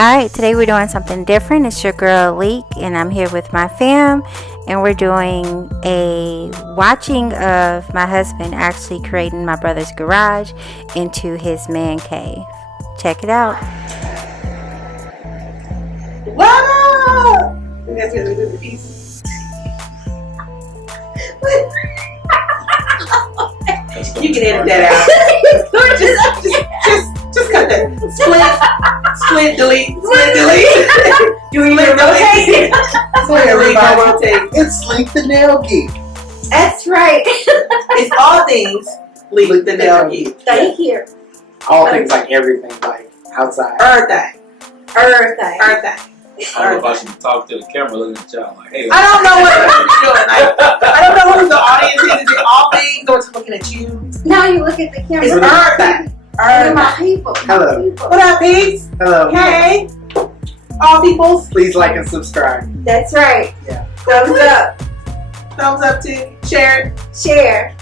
Alright, today we're doing something different. It's your girl Leek, and I'm here with my fam, and we're doing a watching of my husband actually creating my brother's garage into his man cave. Check it out. Wow! That's gonna do the piece. You can edit that out. just cut that. Split, delete. You even rotate. Hey everybody, it's LiqueTheNailGeek. That's right. It's all things LiqueTheNailGeek. Thank you. All things like everything, like outside. Everything. Earthing. Everything. I don't know if I should talk to the camera looking at y'all like, hey. I don't know what you're doing. Like, I don't know who the audience is. Is it all things or it's looking at you? Now you look at the camera. It's everything. They're my people. Hello. What up, peeps? Hello. Hey. All peoples. Please like and subscribe. That's right. Yeah. Thumbs up. Thumbs up to share. Share.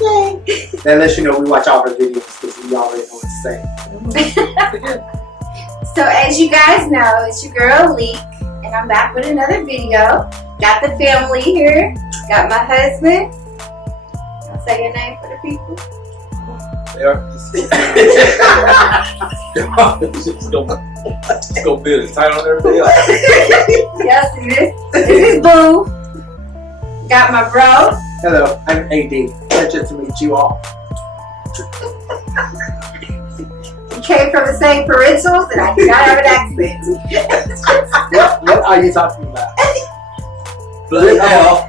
Yay. That lets you know we watch all our videos because we already know what to say. So as you guys know, it's your girl Leek, and I'm back with another video. Got the family here. Got my husband. I'll say your name for the people. Just go build it tight on everything else. Yes, this is Boo. Got my bro. Hello, I'm AD. Pleasure to meet you all. We came from the same parentals, and I do not have an accent. What are you talking about? Bloody hell.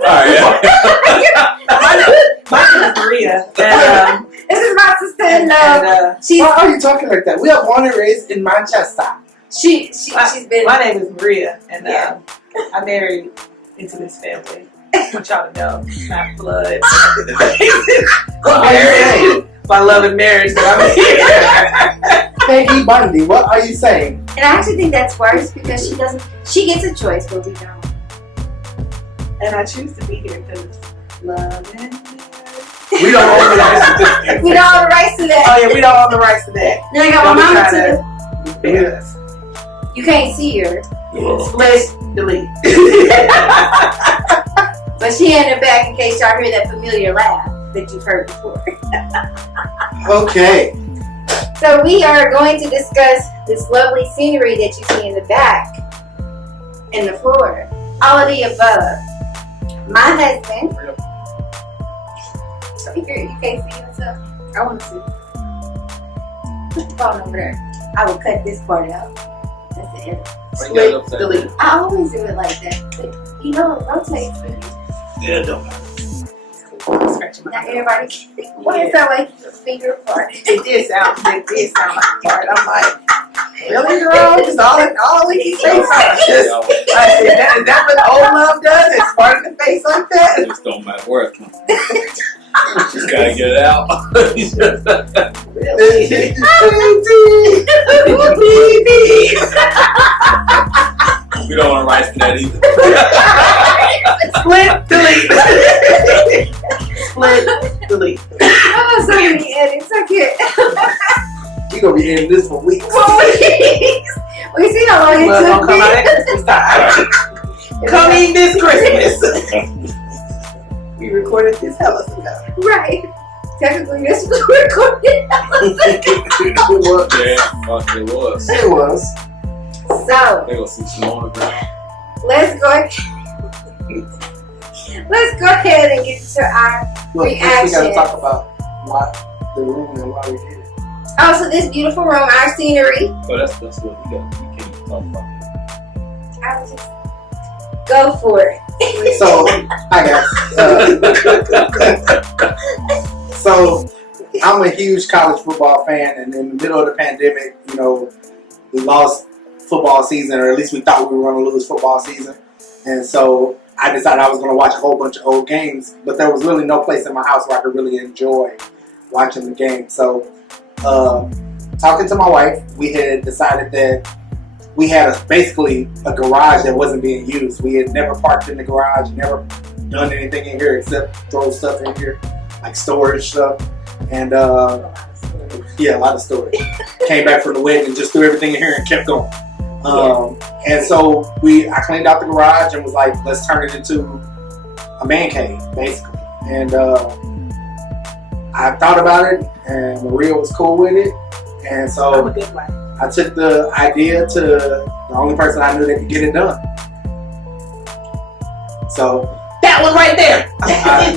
Alright, My name is Maria. And, This is my sister-in-law. Why are you talking like that? We are born and raised in Manchester. She's been. my name is Maria, and Yeah. I married into this family. I want y'all to know, not blood. What are you saying? My love and marriage. That I'm here. Peggy Bundy, what are you saying? And I actually think that's worse because she doesn't. She gets a choice, but we don't. And I choose to be here because love and marriage. We don't own the rights to this. We don't have the rights to that. Oh yeah, we don't own the rights to that. Then I got my Don't mama try too. Yes. You can't see her, Split, delete. but she in the back in case y'all hear that familiar laugh that you've heard before. Okay. So we are going to discuss this lovely scenery that you see in the back and the floor. All of the above. My husband. You can't see yourself. I want to see. Put the phone over there. I will cut this part out. That's the end. Split, delete. I always do it like that. But you know, it rotates for you. Yeah, it don't matter. Scratching my Not everybody can. Why does that like your finger part? It did sound like a part. I'm like, really, girl? Just all we can say is I said, is that what old love does? It's part of the face like that? It just don't matter where it comes from. Just gotta get it out. We don't want to rise to that either. Split, delete. Split, delete. Oh, so many edits. I can't. You're going to be in this for weeks. We see how long it Well, took don't come out at me. Christmas time. Coming this Christmas. We recorded this hella ago. Right. Technically, this was recorded. It was. Yeah, fuck, it was. It was. So, They gonna see snow on the ground. let's go ahead and get to our Look, first we got to reaction. talk about why the room and why we did it. Oh, so this beautiful room, our scenery. So that's what we got. We can't even talk about I was just go for it. So, hi guys. So, I'm a huge college football fan, and in the middle of the pandemic, you know, we lost football season, or at least we thought we were going to lose football season. And so, I decided I was going to watch a whole bunch of old games, but there was really no place in my house where I could really enjoy watching the game. So, talking to my wife, we had decided that we had basically a garage that wasn't being used. We had never parked in the garage, never done anything in here except throw stuff in here, like storage stuff. And yeah, a lot of stories. Came back from the wedding and just threw everything in here and kept going. And so I cleaned out the garage and was like, let's turn it into a man cave, basically. And I thought about it, and Maria was cool with it. And so I took the idea to the only person I knew that could get it done. So That one right there.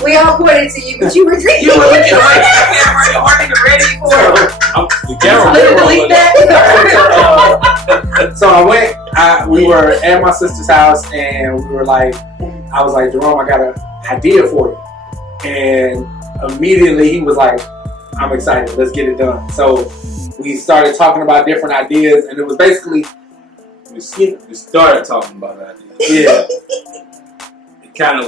We all pointed to you, but you were drinking. You were looking right at the camera. You weren't ready for it. The camera. Delete that. So I went. We were at my sister's house, and we were like, I was like, Jerome, I got an idea for you. And immediately he was like, I'm excited. Let's get it done. So we started talking about different ideas, and it was basically, We started talking about that. yeah. It kind of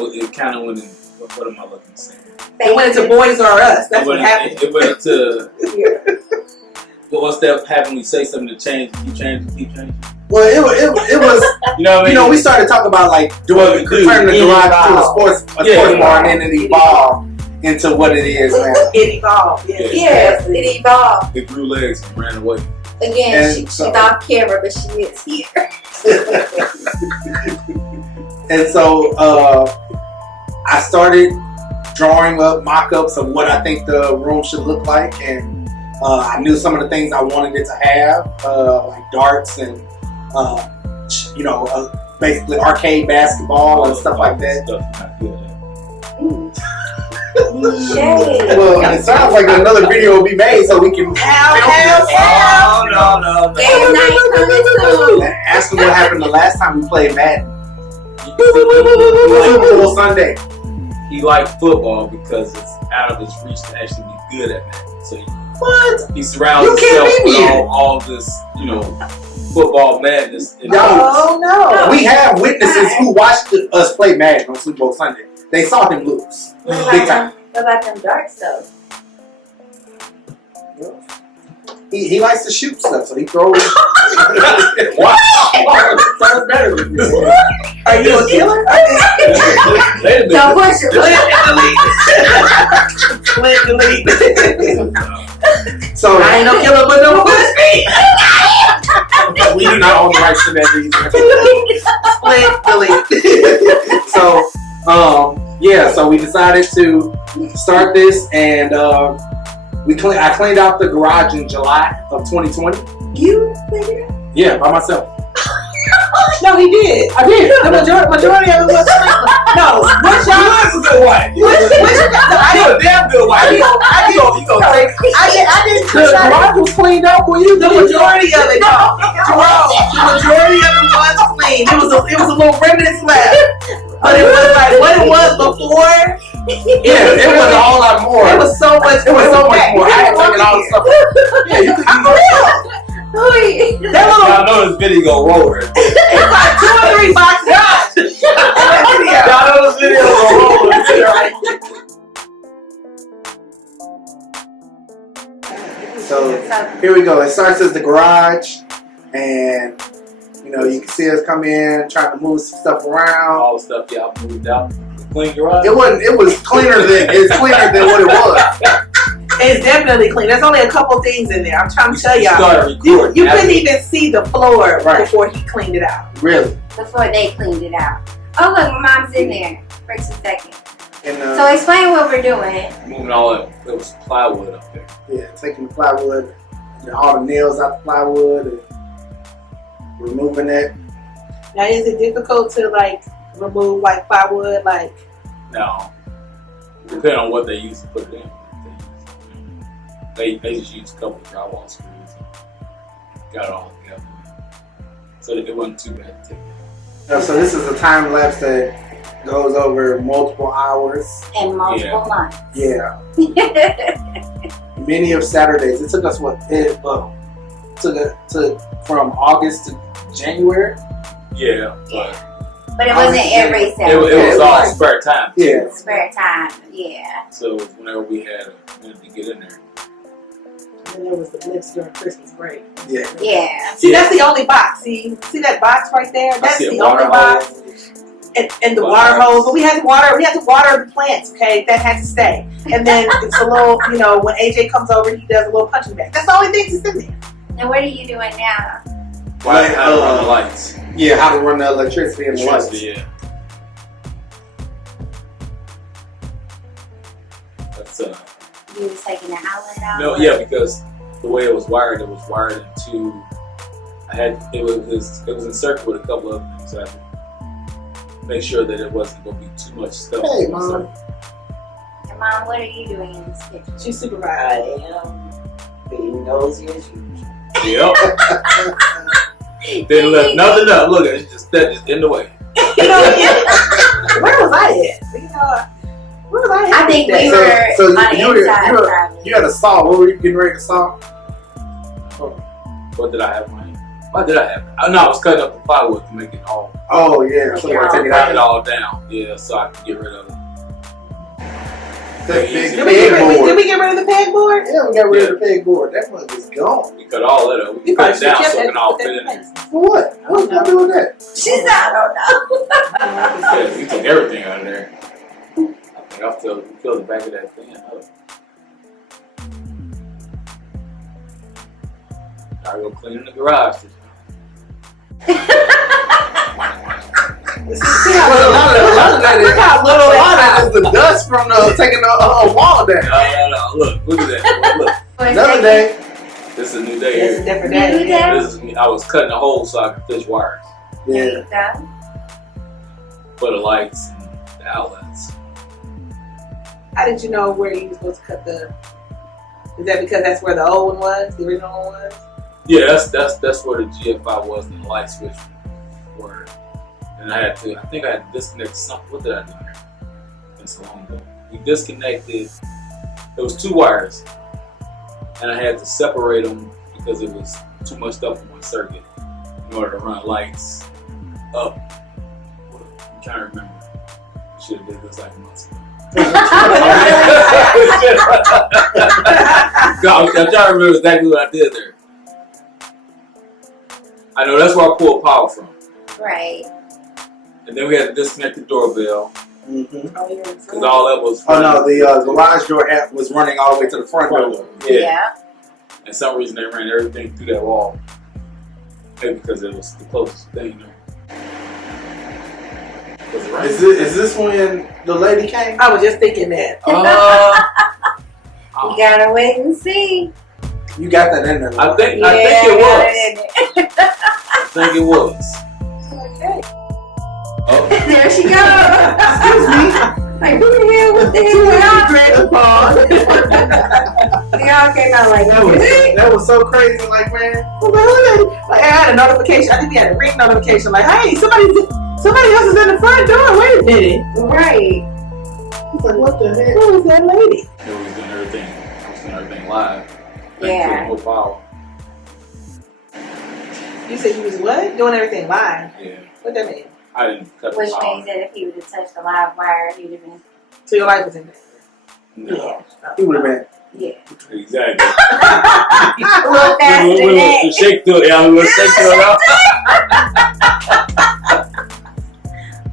went in. What am I looking to say? It went into Boys R Us. That's what happened. It went into. What's that happen when you say something to change, keep changing? Well, it was. You know what I mean? We started talking about like turning the garage to a sports bar, and then it evolved into what it is now. It evolved. Yes, it evolved. It grew legs and ran away. Again, And she's so- off camera, but she is here. And so I started drawing up mock-ups of what I think the room should look like, and I knew some of the things I wanted it to have, like darts and basically arcade basketball and stuff like that. Stuff you're not good at. Shade. Well, it sounds like another video will be made so we can film this. No. Game night coming soon. Ask them what happened the last time we played Madden. Super Bowl Sunday. He liked football because it's out of his reach to actually be good at that. So he surrounds himself with all this, football madness. Oh no. We have witnesses who watched us play Madden on Super Bowl Sunday. They saw him lose. Big time. What about them darts though? He likes to shoot stuff, so he throws. Wow! Sounds better than this. Are you a killer? Don't push it. Delete. So I ain't no killer, but no push me. we do not own the rights to that reason. Delete. So so we decided to start this, and I cleaned out the garage in July of 2020. You cleaned it up? Yeah, by myself. No, he did. I did. The majority of it was no. Which y'all was a good wife. Which You're a damn good wife. You gonna take I didn't. The garage was cleaned out for you. The majority of it, no. Jerome, the majority of it was clean. It was a little remnants left, but it was like what it was before. Yeah, it was a whole lot more. It was so much. It was so much more. I had taken all the stuff. Yeah, you could. That little. Y'all know this video go roller. It's like 2 or 3 boxes. Y'all know this video go roller. So here we go. It starts as the garage, and you can see us come in trying to move some stuff around. All the stuff y'all moved out. Clean garage. It was cleaner than what it was. It's definitely clean. There's only a couple things in there. I'm trying to tell y'all. Started You recording. couldn't even see the floor Right. before he cleaned it out. Really. Before they cleaned it out. Oh look, my mom's in there. For just a second. And So explain what we're doing. Moving all that. There was plywood up there. yeah, taking the plywood, and all the nails out the plywood, and removing that. Now, is it difficult to remove plywood? No. Depending on what they use to put it in. They just used a couple of drywall screws and got it all together. So it wasn't too bad to take it. So this is a time lapse that goes over multiple hours. And multiple months. Yeah, many of Saturdays. It took us took from August to January. Yeah. But it wasn't every It Saturday. was all spare time. Yeah. Spare time, yeah. So whenever we had a minute to get in there. And there was the blips during Christmas break. Yeah. Yeah. See, that's the only box. See that box right there? That's see a the water only box. and the water hose. But we had to water the plants. Okay, that had to stay. And then it's a little, you know, when AJ comes over, he does a little punching bag. That's the only thing that's in there. And what are you doing now? Why how to run the lights? Yeah, how to run the electricity and the lights. Yeah. That's You was taking the outlet out? no, yeah, because the way it was wired into. It was encircled with a couple of things. So I had to make sure that it wasn't going to be too much stuff. Hey, Mom. And Mom, what are you doing in this kitchen? She supervised. Being nosy as usual. Yep. Didn't let nothing up. Look, it's just in the way. You know, where was I at? You know, where was I at? I think we So- were so on the inside, probably. You had a saw. What were you getting ready to saw? What did I have? What did I have? No, I was cutting up the plywood to make it all. Oh yeah, so you want to take it Break it out. all down. Yeah, so I can get rid of it. That big Did we get pegboard. rid of the pegboard? Yeah, we got rid of the pegboard. That one is gone. We cut all that up. We You cut probably it down should so it have can all put that fit in in there. place. For what? What's gonna do with that? She's not, I don't know. Yeah, we took everything out of there. I think I filled the back of that thing up. I go clean in the garage. See Well, a lot of that is, Look how little a lot that of that is the dust from taking the wall down. No. Look at that. Look. Another day. This is a new day It's a here. different New day. day? This is me. I was cutting a hole so I could fish wires There Yeah. you go. for the lights and the outlets. How did you know where you were supposed to cut the? Is that because that's where the old one was, the original one was? Yeah, that's where the GFI was and the light switch were. And I think I had to disconnect something. What did I do? That's long ago. We disconnected. There was 2 wires, and I had to separate them because it was too much stuff in one circuit in order to run lights up. I'm trying to remember. I should have did this like months ago. I'm trying to remember exactly what I did there. I know that's where I pulled power from. Right. And then we had to disconnect the doorbell Mm-hmm. because all that was. Oh no, the garage door was running all the way to the front door. Yeah. And some reason they ran everything through that wall. Maybe because it was the closest thing there. Was it right? Is this when the lady came? I was just thinking that. You gotta wait and see. You got that in there. I think Yeah, it got was. it in there. I think it was. Okay. Oh. There she goes. Excuse me. Like, who the hell? What the hell? We all came out like, That was so crazy. Like, man, Like I had a notification. I think we had a ring notification. Like, hey, somebody else is in the front door. Wait a minute. right. it's like, what the heck? Who was that lady? It was doing everything. I was doing everything live. Yeah. No power. You said you was what? Doing everything live. Yeah. What that mean? I didn't cut the Which power. means that if he would have touched the live wire, he'd have been, So your life was in there. No. He would have been. yeah. Exactly. A little faster We than will that. shake to it. Yeah, we will shake to it.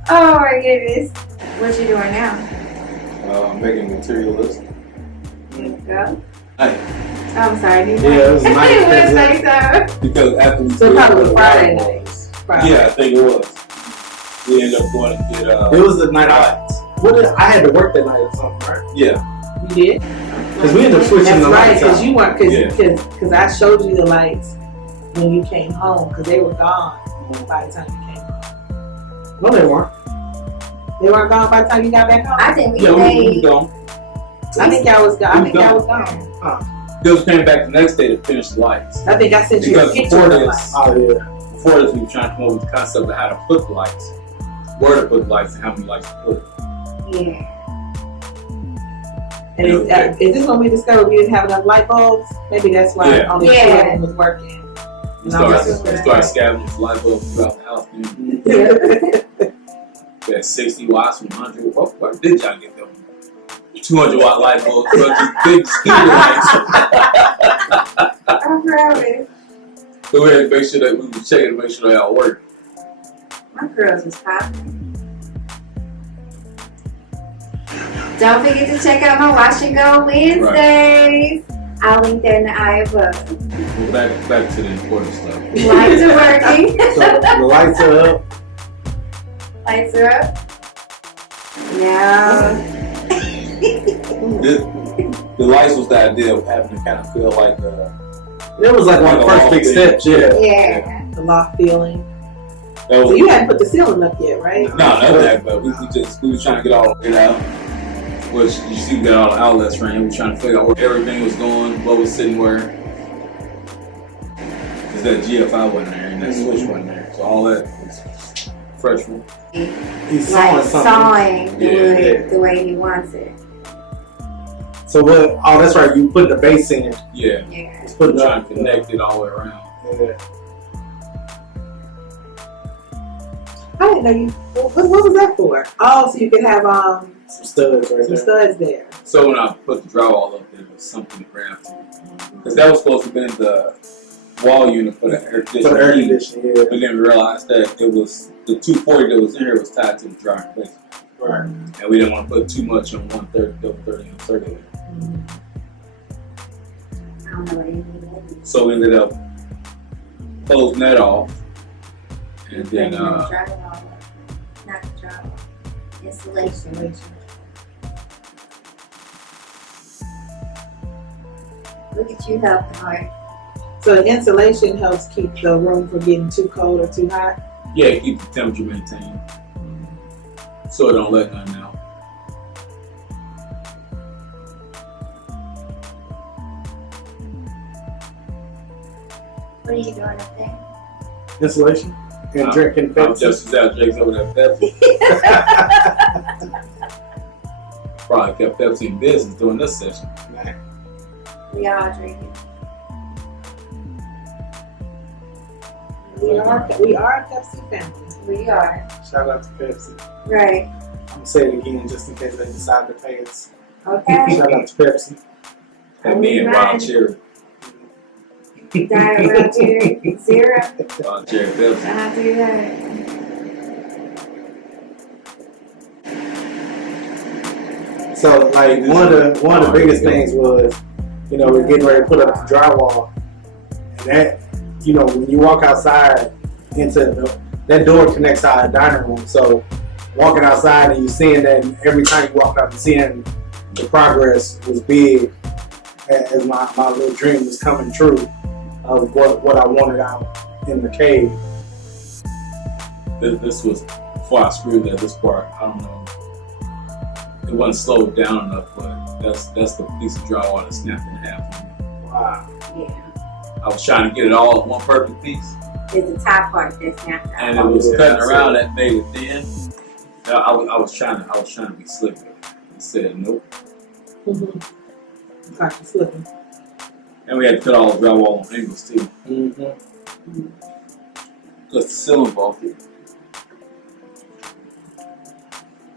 Oh my goodness. What you doing now? Making material list. There you go. Hey, I'm sorry. Yeah, it was I nice. didn't want to say so. Because after we So figured probably out Friday what it night. was, Friday. yeah, I think it was. We ended up going to get It was the night I, lights. I had to work that night or something, right? Yeah. You did? Because we ended up switching That's the right, lights because out. you weren't, Yeah. because I showed you the lights when you came home, because they were gone by the time you came home. No, they weren't. They weren't gone by the time you got back home? I think we Yeah, we made. gone. I think I was gone. I think I was gone. gone. Bills came back the next day to finish the lights. I think I sent you a Because picture before of the this, lights. Oh, yeah. before this, we were trying to come up with the concept of how to put the lights, where to put the lights, and how many lights to put. Yeah. And is this when we discovered we didn't have enough light bulbs? Maybe that's why Yeah. only 2 Yeah. of them was working. We No, that's started right. scavenging for light bulbs throughout the house. We had 60 watts, 100. Where did y'all get them? 200 watt light bulbs, so just big skinny lights. I'm proud of it. So we had to make sure that we were checking to make sure they all worked. My girls was popping. Don't forget to check out my Wash and Go Wednesdays. I'll link that in the eye above. Well, back to the important stuff. Lights are working. So the lights are up. Lights are up. Now. The lights was the idea of having to kind of feel like It was like one of the first big steps, yeah. Yeah. The loft feeling. that was, So you hadn't put the ceiling up yet, right? no, not that, but we was trying to get all it out. Which you see, we got all the outlets right here. We were trying to figure out where everything was going, what was sitting where. Because that GFI wasn't there and that switch wasn't there, so all that was fresh. He's sawing Like something. sawing the Yeah. wood the way he wants it. So what? Oh, that's right. You put the base in. Yeah, Yeah. Just put we're it trying up. to connect it all the way around. Yeah. I didn't know you. What was that for? Oh, so you could have Some studs right some there. studs there. So when I put the drywall up, there was something to grab to. Because that was supposed to be the wall unit for the air For the air conditioning. conditioning, yeah. But then we realized that it was the 240 that was in here was tied to the dryer place. Right. And we didn't want to put too much on 130, double 30, and 30 there. I don't know what anything is. So we ended up closing that off. And then, Not the drywall. Installation. Look at you helping, Art. So the insulation helps keep the room from getting too cold or too hot. yeah, keep the temperature maintained. So it don't let nothing out. What are you doing up there? Insulation and drinking I'm Pepsi. just as out Jake's over that Pepsi. Probably kept Pepsi in business during this session. We all drinking. We are a Pepsi family. We are. Shout out to Pepsi. Right. I'm gonna say it again just in case they decide to pay us. Okay. Shout out to Pepsi. And me and Wild Cherry. Diet around here. Zero. Wild Cherry Pepsi. I'll do that. So like one of the biggest things was, you know, we're getting ready to put up the drywall, and that, you know, when you walk outside into that door connects to our dining room. So walking outside and you seeing that, and every time you walk out and seeing the progress was big, as my little dream was coming true of what I wanted out in the cave. This was before I screwed that. This part, I don't know. It wasn't slowed down enough, but that's the piece of drywall that snapped in half on me. Wow. Yeah. I was trying to get it all in one perfect piece, It's the top part that's snapped out. and it was Yeah, cutting that's around it. that made it thin. I was trying to be slick with it. It said nope, It's like you're slipping. and we had to cut all the drywall on angles too. Mm-hmm. Plus the ceiling bulky.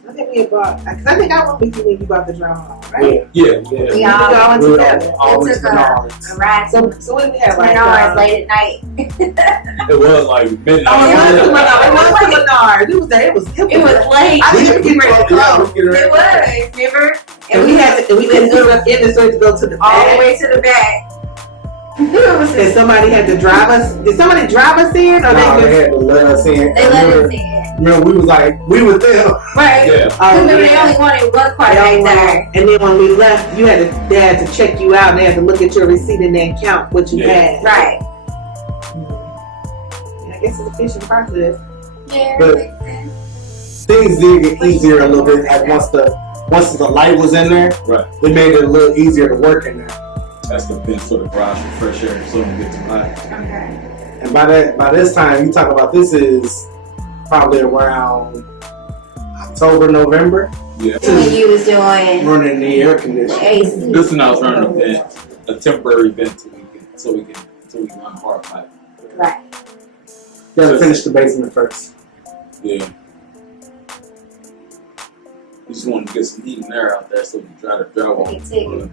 I think we had bought, because I think I went with you when you bought the drywall, right? Yeah, We We all all went We were together. always took a Menards. ride to So what we had, like, Menards late at night. it was like midnight. Oh, it was to Menards. It was there. It was It was late. I think we were getting ready to close. It was, remember? And we couldn't go up in the store to go to the all the back. way to the back. It was And somebody had to drive us. Did somebody drive us in, or No, they they had to let us in. they let us in. Remember, we was like, we were there. Right. Yeah, Remember, they only wanted one part right there. And then when we left, they had to check you out. And they had to look at your receipt and then count what you Yeah. had. Right. Yeah, I guess it's a fishing process. Yeah, But- makes sense. Things did get easier a little bit. Like once the light was in there, right. it made it a little easier to work in there. That's the vent for the garage for fresh air, so it don't get too hot. Okay. And by this time, you talk about this is probably around October, November, Yeah. When you was doing running the air conditioner. AC. This one I was running a vent, a temporary vent so we can run hard pipe. Right. Gotta finish the basement first. Yeah. We just wanted to get some heat and air out there so we can try to drywall. Me too.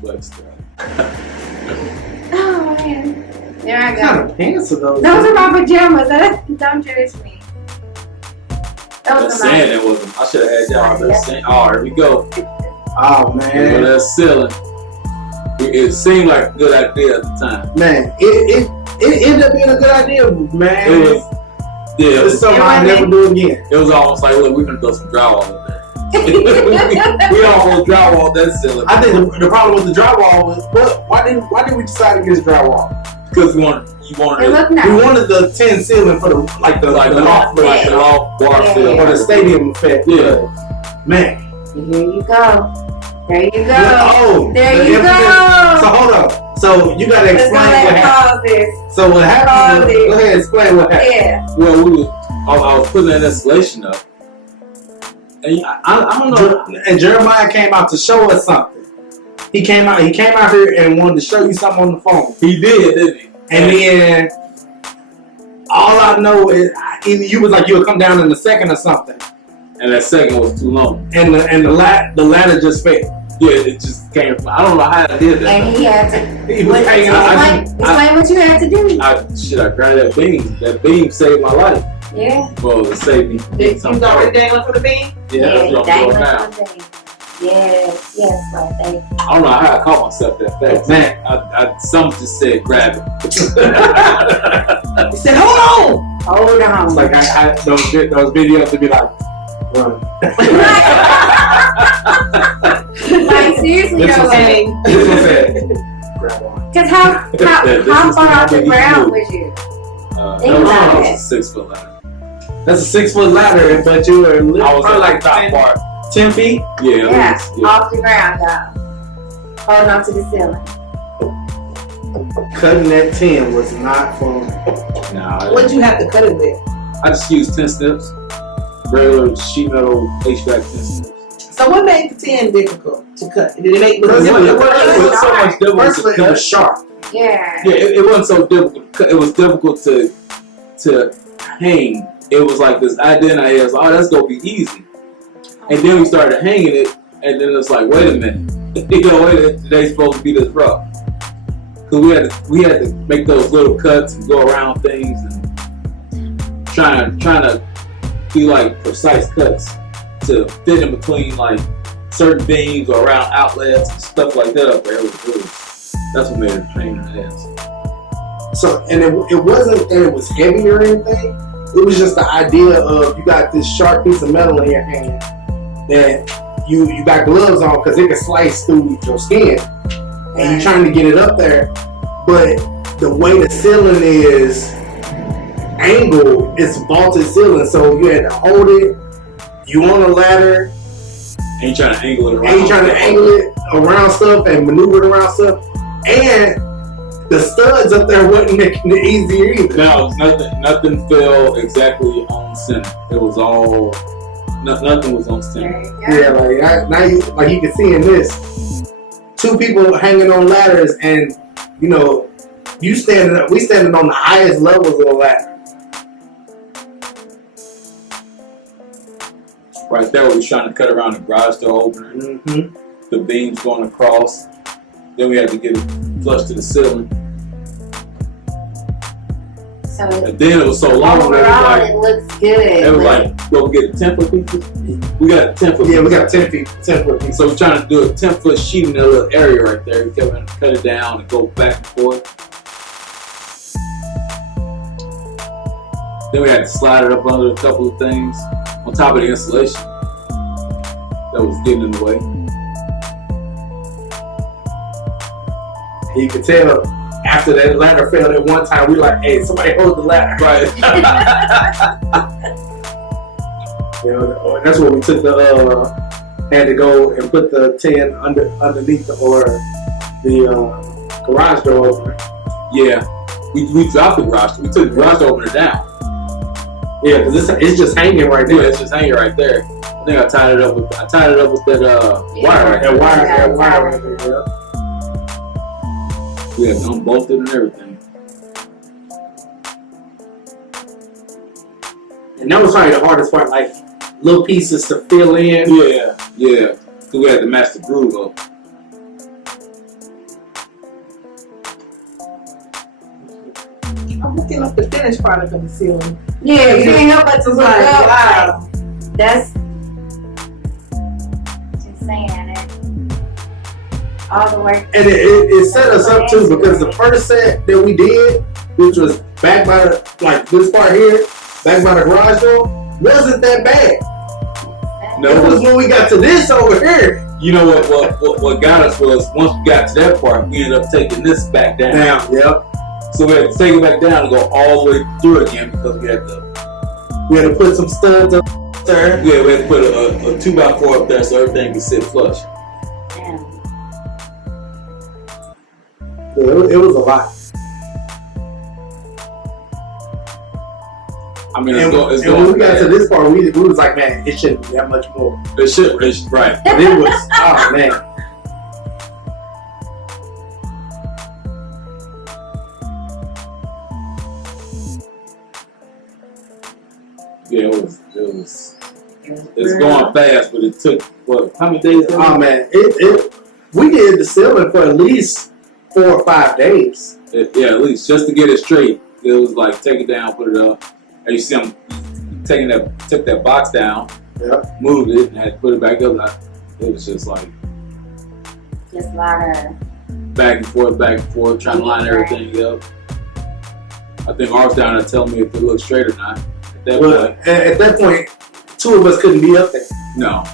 Flex that. Oh man. There I What kind go. of pants are those? Those are my pajamas. Don't judge me. That Those are saying my. it wasn't. I should have had y'all that saying. Oh, here we go. Oh Here man, go that ceiling. It seemed like a good idea at the time. man, it ended up being a good idea, man. It was, yeah, It's something I'll never do again. it was almost like, look, we're gonna throw some drywall in there. we almost drywalled that ceiling. I think the problem with the drywall was, why did we decide to get this drywall? Because you It wanted look We nice. wanted the tin ceiling for the like the loft bar Yeah. ceiling. or the stadium effect. Yeah. Man. There you go. There you go. Oh, There the you infamous- go. So hold up. So you gotta Let's go explain ahead what and happened. pause this. So what happened? Pause it. Go ahead, explain what happened. Yeah. Well, I was putting that installation up, and I don't know. And Jeremiah came out to show us something. He came out here and wanted to show you something on the phone. He did, didn't he? And then all I know is you was like you'll come down in a second or something, And that second was too long. and the ladder just fell. Yeah, it just came from. I don't know how I did that. And he had to. He was hanging out. Explain what you had to do. I grabbed that beam. That beam saved my life. Yeah. Well, it saved me. You was already dangling for the beam? Yeah, that's what I'm dang doing now. something. Yes, Lord, thank you. I don't know how I caught myself that fast. Man. Something just said grab it. He said, hold on! Hold on. It's like those videos to be like, run. Like seriously This though, was- like, This one said, grab on. cause how This far is off the the ground move. was you? That Think about was it. a 6 foot ladder. That's a 6 foot ladder, but you were I was probably at like the top 10, part. 10 feet. Yeah, it Yeah, was, yeah. off the ground, y'all. Holding on to the ceiling. Cutting that 10 was not fun. Nah, What'd you have to cut it with? I just used 10 snips. Regular sheet metal HVAC 10 snips. So what made the 10 difficult to cut? Did it make It wasn't so much difficult First, to it was cut. sharp. Yeah. Yeah, it wasn't so difficult to cut. It was difficult to hang. It was like this idea in our head was, oh, that's gonna be easy. And then we started hanging it, and then it's like, wait a minute, today's supposed to be this rough. Cause we had to make those little cuts and go around things and trying to do like precise cuts to fit in between like certain beams or around outlets and stuff like that up there. It was that's what made it a pain in the ass. So, and it wasn't that it was heavy or anything. It was just the idea of you got this sharp piece of metal in your hand that you got gloves on because it can slice through your skin, and you're trying to get it up there, but the way the ceiling is angled, it's vaulted ceiling, so you had to hold it. You on a ladder, And you trying to angle it around. and you trying to angle it around stuff and maneuver it around stuff, and the studs up there wasn't making it easier either. No, nothing fell exactly on center. It was all nothing was on center. Yeah, now you can see in this, two people hanging on ladders, and we standing on the highest levels of the ladder. Right there, we was trying to cut around the garage door opener. Mm-hmm. The beams going across. Then we had to get it flush to the ceiling. So And then it was so long. overall, it looks good. It was like, well, we get a 10-foot piece. We got a 10-foot. Yeah, we got 10 foot piece. So we're trying to do a 10-foot sheet in that little area right there. We kept having to cut it down and go back and forth. Then we had to slide it up under a couple of things on top of the insulation that was getting in the way. You could tell after that ladder fell at one time, we were like, hey, somebody hold the ladder. Right. That's what we took had to go and put the 10 underneath the garage door opener. Yeah. We dropped the garage. We took the garage opener down. Yeah, because it's just hanging right Yeah, there. it's just hanging right there. I think I tied it up with that wire right That there. wire right there. Yeah. We had unbolted and everything. And that was probably the hardest part, like little pieces to fill in. Yeah. So we had to match the groove up. seen like the finished product of the ceiling. Yeah, you can't help but to look Like, up. wow. That's just saying it. All the work. And it set us up too, because the first set that we did, which was back by the, like this part here, back by the garage door, wasn't that bad. No, It was when we got to this over here. you know what got us was once we got to that part, we ended up taking this back down. Now, yep. So we had to take it back down and go all the way through again because we had to put some studs up there. we had to put a 2x4 up there so everything could sit flush. Damn. Yeah, it was a lot. I mean, And it's when going we got bad. to this part, we was like, man, it shouldn't be that much more. It's right. But it was, oh man. Yeah, it was. It's going fast, but it took what? How many days? Oh man, we did the ceiling for at least 4 or 5 days. Yeah, at least just to get it straight. It was like take it down, put it up. And you see them took that box down, Yeah. moved it, and had to put it back up. It was just like Just a lot of. back and forth, trying to line everything up. I think ours down there telling me if it looks straight or not. At that Well, point, at that point, 2 of us couldn't be up there no.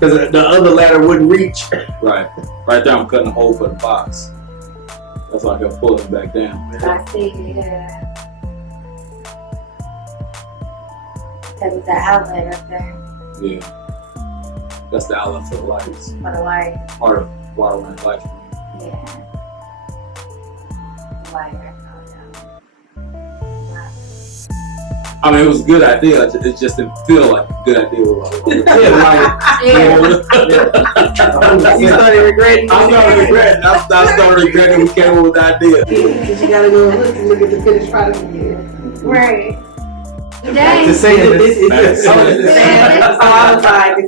because the other ladder wouldn't reach. Right there, I'm cutting a hole for the box. That's why I kept pulling it back down. I see, yeah. That was the outlet up there Yeah, that's the outlet for the lights. for the light. Part of why I run lights. Yeah. The wire. I mean, it was a good idea. It just didn't feel like a good idea. Yeah, You started regretting. I started regretting we came up with the idea. Because you gotta go and look at the finished product again. Right. Like to Dang. say that this is So I was like,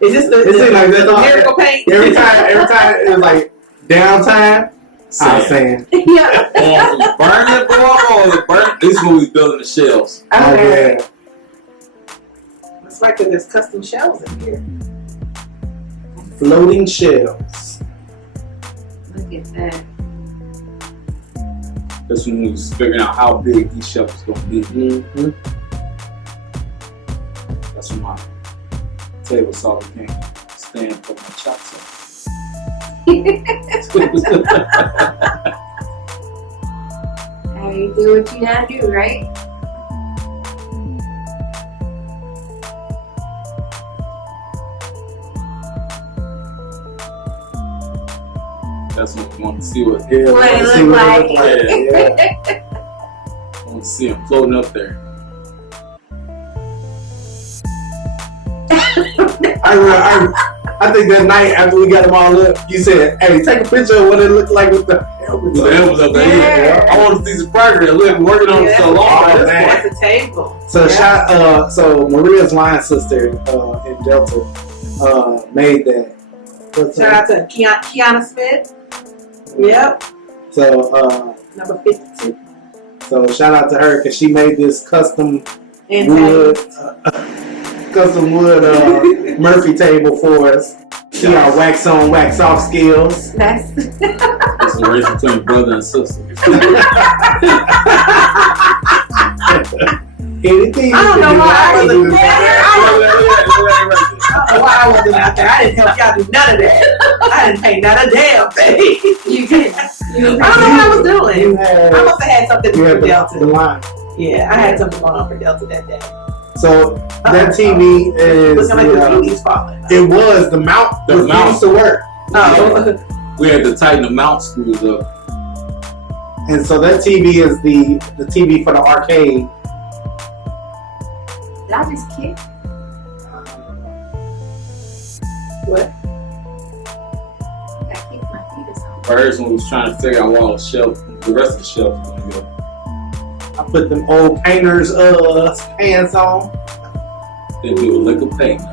is this the like that's all. miracle paint? Every time it was like downtime. I was saying, Yeah. Burn it, burn. This is when we building the shelves. oh yeah. It's like that there's custom shells in here. Floating shells. Look at that. That's when we was figuring out how big each shelf was going to be. Mm-hmm. That's when my table saw became stand for my chops. Hey, do what you gotta do, right? That's when we want to see what. Yeah, What it let's see look what like. it look like. Yeah. I want to see them floating up there. I think that night after we got them all up, you said, "Hey, take a picture of what it looked like with the helmets." With the elbows up there. Yeah. I want to see some progress. We've been working on it so long. Oh, man. That's a table. So so Maria's line sister in Delta made that. What's Shout that? out to Kiana Smith. Yep. So Number 52. so shout out to her because she made this custom And wood Murphy table for us. She got wax on, wax off skills. That's It's a race between brother and sister. Anything. I don't know why I wasn't there. I don't know why I wasn't out there. I didn't help y'all do none of that. I didn't pay not a damn thing. you did. I don't know what I was doing. You I had, must have had something to you do had with the Delta. line. Yeah, I had something going on for Delta that day. So that TV is Looking like the TV's falling. it was the mount The mount. refused to work, Oh, We had to tighten the mount screws up. and so that TV is the TV for the arcade. Did I just kick? what? I kicked my feet or something. First, when we was trying to figure out where all the rest of the shelves was going to go. I put them old painters pants on. Then do a lick of paint. I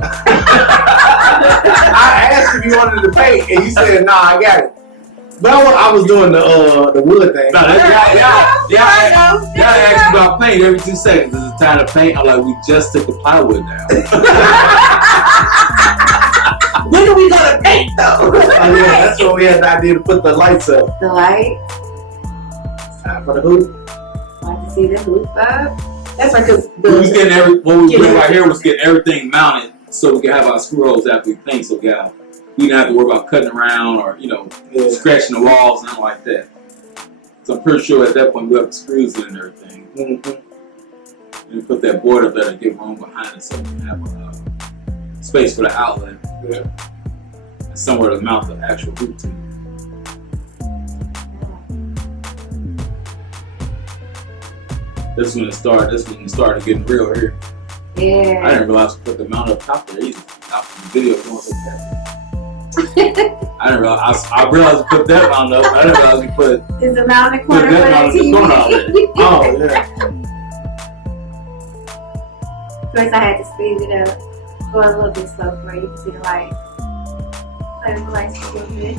asked if you wanted to paint, and you said, "Nah, I got it." But I was doing the wood thing. No, y'all ask me about paint every 2 seconds. Is it time to paint? I'm like, we just took the plywood down. When are we gonna paint though? Oh, yeah, that's what we had the idea to put the lights up. The light. Time for the hoop. Want to see the hoop up? That's right, because What we did right here was get everything mounted so we could have our screw holes after we paint. So we didn't have to worry about cutting around or scratching the walls and nothing like that. So I'm pretty sure at that point we have the screws in and everything. Mm-hmm. And we put that board up there to get room behind it so we can have a space for the outlet. Yeah. And somewhere to mount the actual hoop to. This when it started getting real here. Yeah. I didn't realize we put the mount up top there either. Out from the video going so fast. I didn't realize. I realized we put that mount up. I didn't realize we put. Is the mountain Put corner for that the mount in the corner already. TV? Oh, yeah. First, I had to speed it up. Go a little bit slow for you to see the light. Play with the lights a little bit.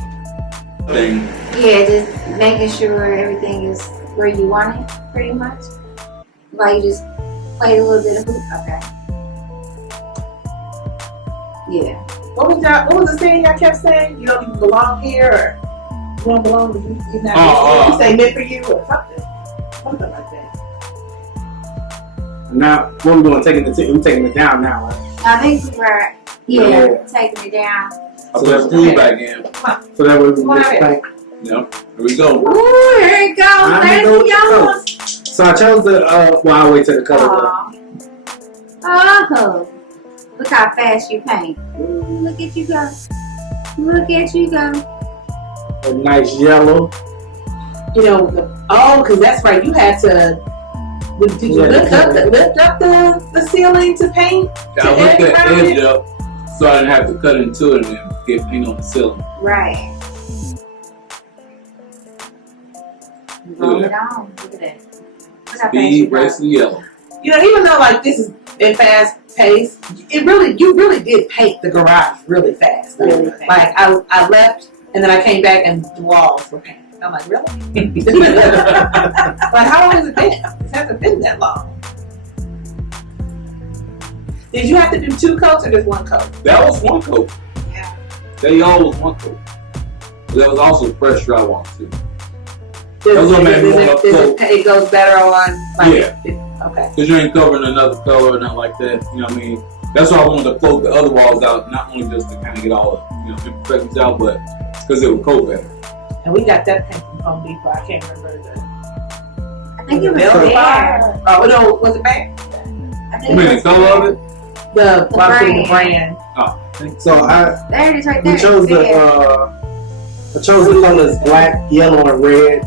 Thing. Yeah, just making sure everything is where you want it, pretty much. Like you just play a little bit of hoop. Okay. Yeah. what was the saying y'all kept saying? You don't even belong here, or you don't belong. You're not. You say meant for you, or something like that. Now, what we doing? We're taking it down now, right? I think we were, taking it down. I put the screw back in. So that way we Come on can out just paint. Yep. Here we go. Ooh, here it goes. I know There's the what yellow. So I chose the, I'll wait till the color. Oh, look how fast you paint. Ooh, look at you go. Look at you go. A nice yellow. You know, because that's right. You had to. Did you lift up the ceiling to paint? I lift that edge up so I didn't have to cut into it and then get paint on the ceiling. Right. Roll it on. Look at that. Look how fast you Speed go. race to yellow. You know, even though like this is in fast pace, you really did paint the garage really fast. Really fast. Like I left and then I came back and the walls were painted. I'm like, really? Like, how long has it been? It hasn't been that long. Did you have to do 2 coats or just 1 coat? That was 1 coat. Yeah. That yellow was 1 coat. But that was also fresh drywall too. It goes better on. Like, Yeah. Okay. Because you ain't covering another color or nothing like that. You know what I mean? That's why I wanted to coat the other walls out, not only just to kind of get all the imperfections out, but because it would coat better. And we got that paint from Home Depot. I can't remember I think it was Velvet there. Fire. Oh no, was it back? I think You mean it the was color of there. it? The brand. brand. Oh, So There it is right there. we chose It's I chose the colors black, yellow, and red.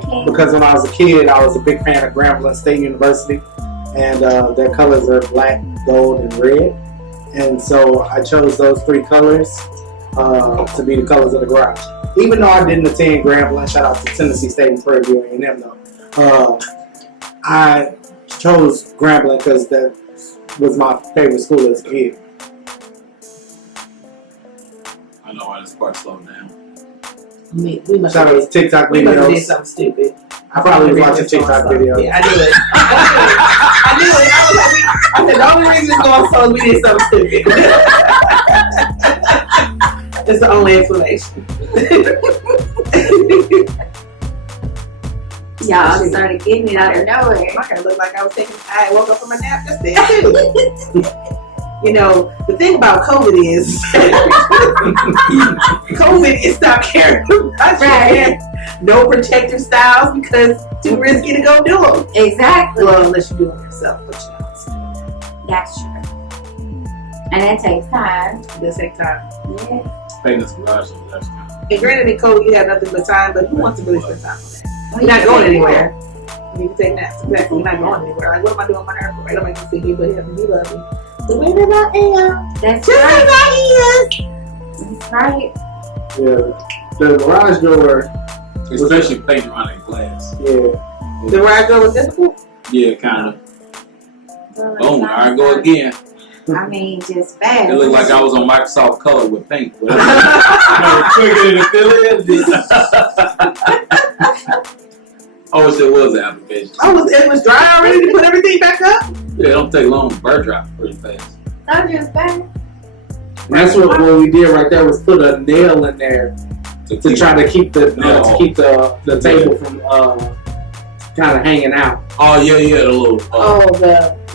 King. Because when I was a kid, I was a big fan of Grambling State University, and their colors are black, gold, and red. And so I chose those 3 colors to be the colors of the garage. Even though I didn't attend Grambling, shout out to Tennessee State and Prairie View A&M though. I chose Grambling because that was my favorite school as a kid. I know why this part slowed down. We must Shout out have to TikTok did videos. something stupid. I probably was watching TikTok videos. Yeah, I knew it. I knew it. I said the only reason it's going slow is we did something stupid. That's the only explanation. Y'all started getting it out of nowhere. My hair looked like I woke up from a nap just then too. You know, the thing about COVID is COVID is stop caring about your hair. No protective styles because too risky to go do them. Exactly. Well, unless you do them yourself, but you know, That's true. And it takes time. it does take time. Yeah. Paint this garage over last time. And granted, in COVID, you have nothing but time, but who wants to really spend time on that? You're not going anywhere. You can take naps. Exactly. You're not going anywhere. Like, what am I doing with my hair for? Right? I'm not going to see people here and you love me. The way that I am. That's Just right. as I is. That's right. Yeah, the garage door. Especially painting around that glass. Yeah, The garage door was difficult. Yeah, kind of. Oh, I go again. I mean, just fast. It looked like I was on Microsoft Color with paint. Quicker than I wish there was an application. It was dry already to put everything back up? Yeah, it don't take long to burn dry pretty fast. Told you it's fast. And that's what we did right there was put a nail in there to try to keep the table from kind of hanging out. Oh yeah, the little.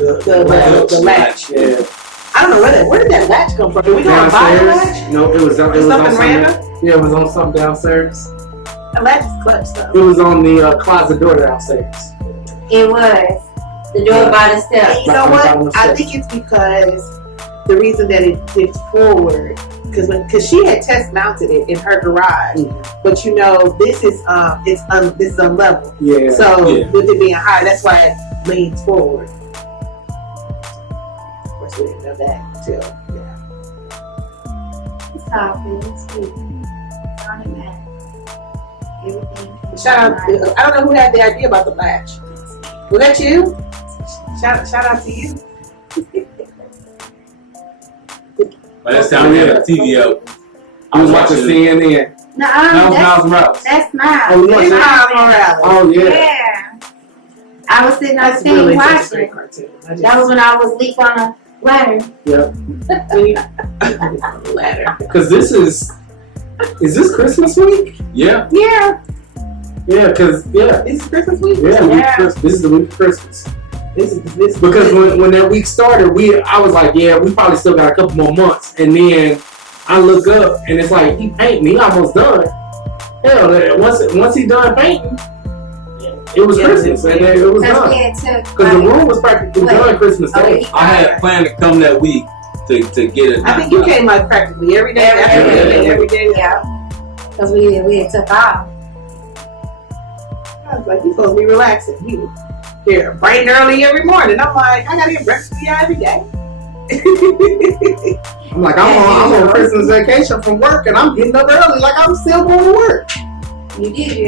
The latch. Yeah. I don't know where did that latch come from? Did we go and buy the latch? No, it was on something random. Yeah, it was on something downstairs. The latch is clutch stuff. It was on the closet door downstairs. It was. The door by the steps. You know what? I think it's because the reason that it dipped forward, because she had test mounted it in her garage, but you know this is this is unlevel. Yeah. So with it being high, that's why it leans forward. Of course, we didn't know that until It's all good. It's good. It's on the mat. Everything. Shout out! I don't know who had the idea about the latch. Was that you? Shout out to you. By this time we had a TV out. I was watching CNN. No, Miles Morales. that's mine. Oh, you watched It's that? Miles Morales. Oh yeah. Yeah. I was sitting on the That's screen really such a watching. great cartoon. That was when I was leap on a ladder. Yeah. Ladder. Because this is this Christmas week? Yeah. Yeah. Yeah, because This is Christmas week. yeah, Yeah. this is the week of Christmas. This Because when that week started, I was like, yeah, we probably still got a couple more months. And then I look up and it's like, he painting, he almost done. Hell, once he done painting, it was Christmas and it was Because done. we had took. Because the room was practically done Christmas Day. I had planned to come that week to get it. I think you came like practically every day. Every day. Yeah. Because we had took off. I was like, you supposed to be relaxing. You here bright and early every morning. I'm like, I gotta get breakfast for you every day. I'm like, I'm on Christmas vacation from work and I'm getting up early like I'm still going to work. You did. You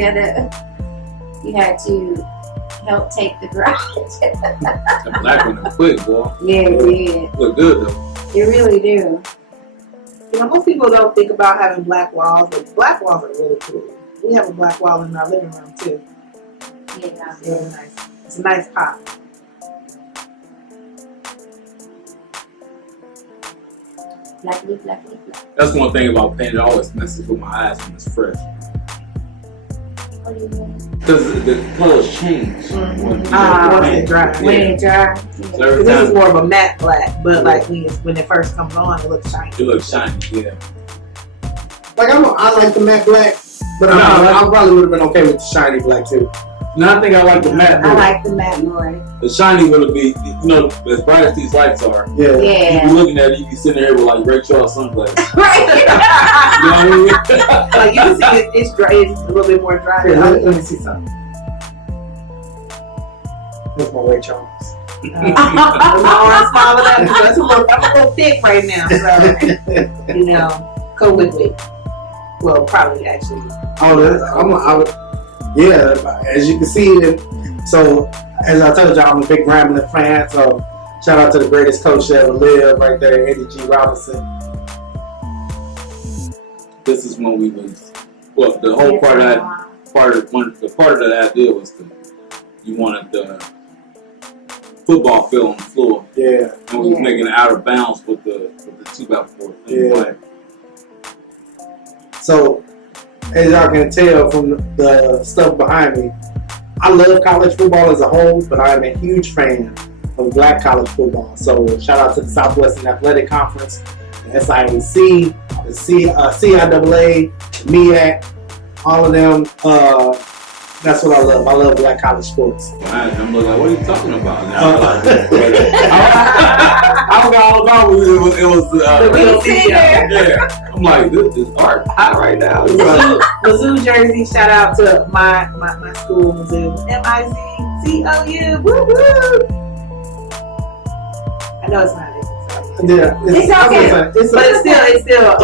had to help take the garage. That black one is quick, boy. Yeah, it did. Look good though. It really do. You know, most people don't think about having black walls, but black walls are really cool. We have a black wall in our living room too. Yeah. It's really nice. It's a nice pop. Blackly. That's one thing about paint. It always messes with my eyes when it's fresh. What do you mean? Because the colors change. Once When it dries. When it dry. So every This is time more of a matte black, but like when it first comes on, it looks shiny. it looks shiny, yeah. Like I like the matte black, but I probably would have been okay with the shiny black too. No, I think I like the matte. I like the matte more. The shiny would be, as bright as these lights are. Yeah. You Yeah. be looking at it, you be sitting there with like Ray Charles sunglasses. Right. You know what I mean? Like you can see it's dry. It's a little bit more dry. Here, let me see something. That's my Ray Charles. My arms smaller than I'm a little thick right now, so go with me. Well, probably actually. Yeah, as you can see, so as I told y'all, I'm a big Grambling fan. So shout out to the greatest coach that ever lived, right there, Eddie G. Robinson. This is when we was, well, the whole part of that idea was you wanted the football field on the floor. Yeah. And we was making it out of bounds with the 2x4 thing. Yeah. So, as y'all can tell from the stuff behind me, I love college football as a whole, but I'm a huge fan of black college football. So, shout out to the Southwestern Athletic Conference, the SIAC, the CIAA, MEAC, all of them. That's what I love. I love black college sports. I'm looking like, what are you talking about? Now, I was all about it. It was The real singer. yeah. I'm like, this is art hot right now. Mizzou jersey. Shout out to my school, Mizzou. MIZCOU. Woo woo. I know it's not it. Yeah, It's okay. But it's still.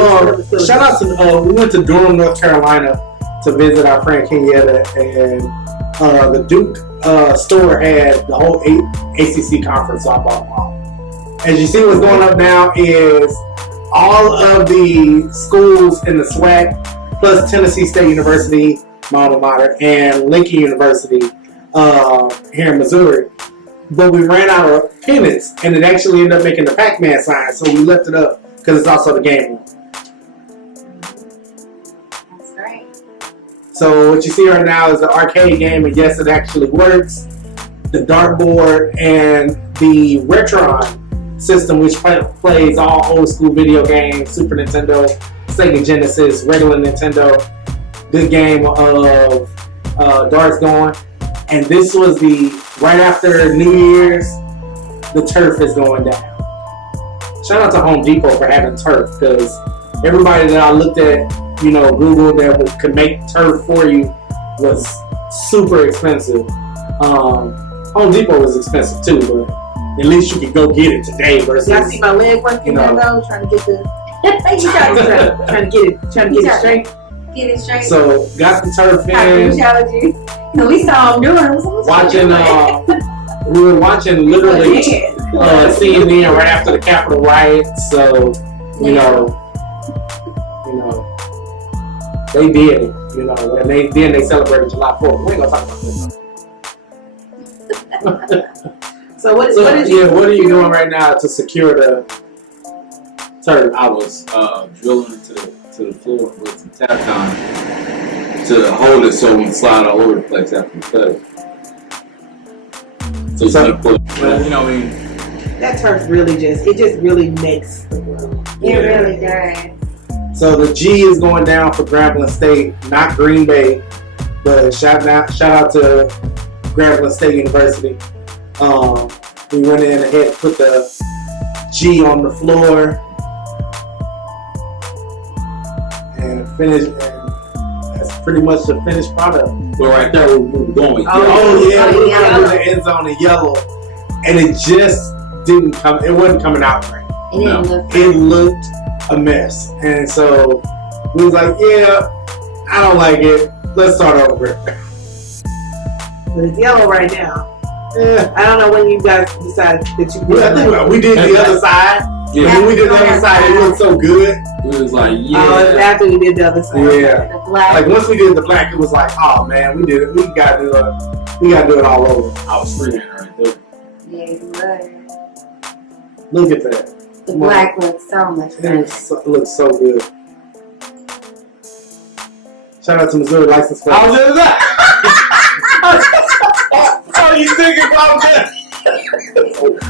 Shout out to we went to Durham, North Carolina to visit our friend Kenyatta, and the Duke store had the whole ACC conference, so I bought them all. as you see, what's going up now is all of the schools in the SWAC, plus Tennessee State University, my alma mater, and Lincoln University here in Missouri. But we ran out of pennants, and it actually ended up making the Pac-Man sign, so we left it up because it's also the game room. That's right. So what you see right now is the arcade game, and yes, it actually works. The dartboard and the Retron system, which plays all old school video games, Super Nintendo, Sega Genesis, regular Nintendo. Good game of darts going. And this was right after New Year's, the turf is going down. Shout out to Home Depot for having turf, because everybody that I looked at, Google that could make turf for you was super expensive. Home Depot was expensive too, but at least you could go get it today versus. Y'all see my leg working there though, trying to get the. trying to get it straight. Get it straight. So got the turf in. We saw him doing it. We were watching literally CNN right after the Capitol riots. So they did it. And they celebrated July 4th. We ain't gonna talk about this. So what are you doing right now to secure the turf? I was drilling into the floor with some Tapcon to hold it so we can slide all over the place after we cut it. So you put it, that turf really really makes the world. It really does. So the G is going down for Grambling State, not Green Bay, but shout out to Grambling State University. We went in ahead and put the G on the floor and finished, and that's pretty much the finished product. But right there, we were going. We were in the end zone in yellow, and it just didn't come. It wasn't coming out right. It looked a mess, and so we was like, "Yeah, I don't like it. Let's start over." But it's yellow right now. Yeah. I don't know when you guys decided that you. I think we did the other side. Yeah, when we did the other side, it looked so good. It was like, after we did the other side. Yeah. The black. Like once we did the black, it was like, oh man, we did it. We gotta do it all over. I was freehand right there. Yeah, it was. Look at that. The black looks so much better. It looks so good. Shout out to Missouri license plate. I was doing that. Oh, you thinking about that?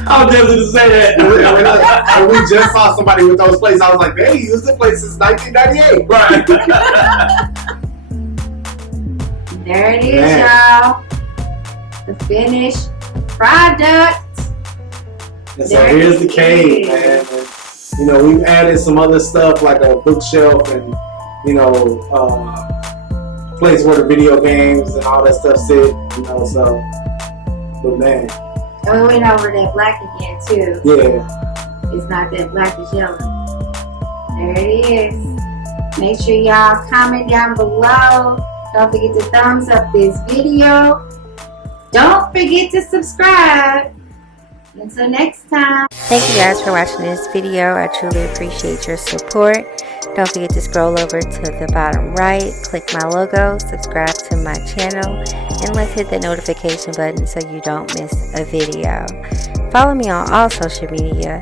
I was just going to say that. And we just saw somebody with those plates. I was like, they used the plate since 1998. Right. There it is, y'all. The finished product. And so here's the cave, man. And, we've added some other stuff like a bookshelf and, place where the video games and all that stuff sit, so, but man. And we went over that black again, too. Yeah. It's not that black, it's yellow. There it is. Make sure y'all comment down below. Don't forget to thumbs up this video. Don't forget to subscribe. Until next time. Thank you guys for watching this video. I truly appreciate your support. Don't forget to scroll over to the bottom right, click my logo, subscribe to my channel, and let's hit the notification button so you don't miss a video. Follow me on all social media,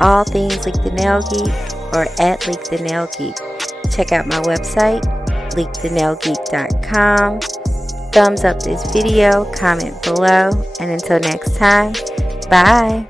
all things LiqueTheNailGeek or at LiqueTheNailGeek. Check out my website, LiqueTheNailGeek.com. Thumbs up this video, comment below, and until next time, bye.